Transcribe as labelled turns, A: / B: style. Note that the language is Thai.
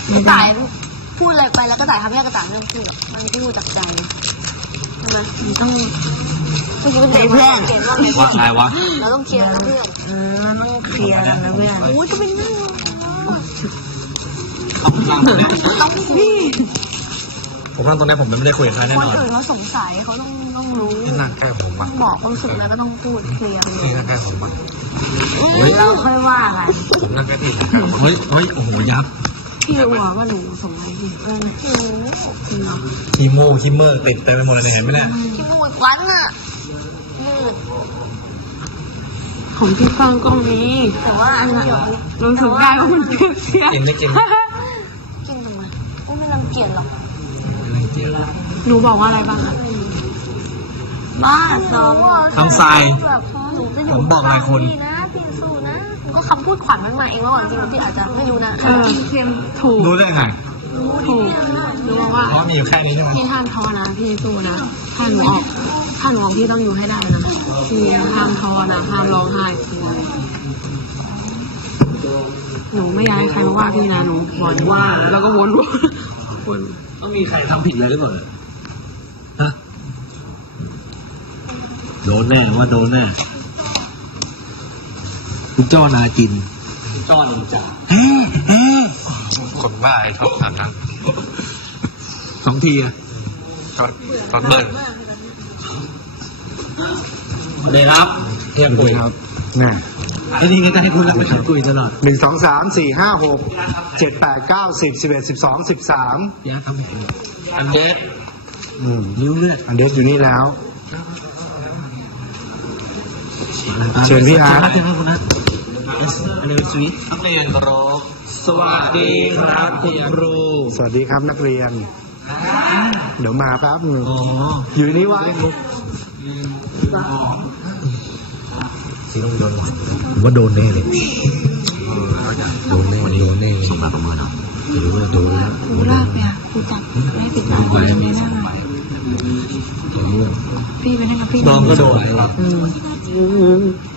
A: กระต่ายพูดอะไรไปแล้วกระต่ายทำให้กระต่ายไม่ต้องพูดมันพูดจากใจใช่ไหมมันต้องเป็นเพื่อน
B: ว่าไงวะ
A: เราต้องเคลียร์เรื่องต้องเคลียร์กันนะเพื่อนโอ้จะเป็นเรื่อง
B: ผมนั่งตรงนี้ผมไม่ได้คุยกับใครแน่นอน
A: คนอื่นเขาสงสัยเขาต้องรู้
B: นั่งใกล้ผมอ่ะ
A: บอกความรู้สึกแล้วก็ต้องพูดเคลียร์
B: นั่งใกล้ผมอ่ะ
A: เราค่อยว่าอะไร
B: ผมนั่งใกล้พี่เฮ้ยโอ้โหยับ
A: พี่รู้ว่าหนูสงสัย
B: ขี้โม่ขี้เมื่อติดเต็มไปหมดเลยเห็นไหมเนี่ย
A: ขี้มูกวันน่ะมืด
C: ของพี่ฟังก็มี
A: แต่ว่าอันนี้
C: รู้สึกได้ว่ามันเปรี้ยว
B: กินไม่กิน
A: ทำไมกูไม่รังเกียจหรอก
C: หนูบอกว่าอะไรบ้าง
A: บ้า
B: ทำทรายผมบอกอะไรคุณ
A: นะพี่สู้นะก็คำพูดขวัญมันมาเองว่าจริงๆพี่อาจจะไม่รู้นะ
C: เค็มถูก
B: รู้ได้ไง
C: ถูกรู้ว่า
B: เพราะมีอยู่แค่นี้ใช่ไหม
C: พี่ห้ามท้อนะพี่สู้นะถ้าหนูออกพี่ต้องอยู่ให้ได้นะพี่ห้ามท้อนะห้ามร้องไห้หนูไม่อยากให้ใครมาว่าพี่นะหนูบอกว่าแล้วเราก็วน
B: ต้องมีใครทำผิดอะไรหรือเปล่าฮะโดนแน่ว่าโดนแน่คุณจ้อนาจินจ้อนินจาคนบ้าไอ้ชอบทำนะ2 ทีอะตอนเบิร์ดเลยครับเพื่อนคุยครับ
D: น่ะ
B: ทีนี้ก็ให้คุณรับไปคุยตลอด
D: 1 2 3 4 5 6 7 8 9 10 11 12 13
B: อย่าทำอันเดสนิ้วเลือด
D: อันเดสอยู่นี่แล้วเชิญพี่อาร์ต
B: เรียนสวิตนักเรียนครบสวัสดีครับคุณครู
D: สวัสดีครับนักเรียนเดี๋ยวมาแป๊บนึงอยู่นี่วะ
B: ต้องโดนว่าโดนแน่เลยโดนแน่วันนี้โดนแน่ส่งมาประเมินเอาหรือว่าโดนแล้ว
A: ลากเนี่ยกูตัดไม่ติดตาม
B: ไปมีส่งไป
A: พี่ไปได้กับพี่
B: น้องก็โดน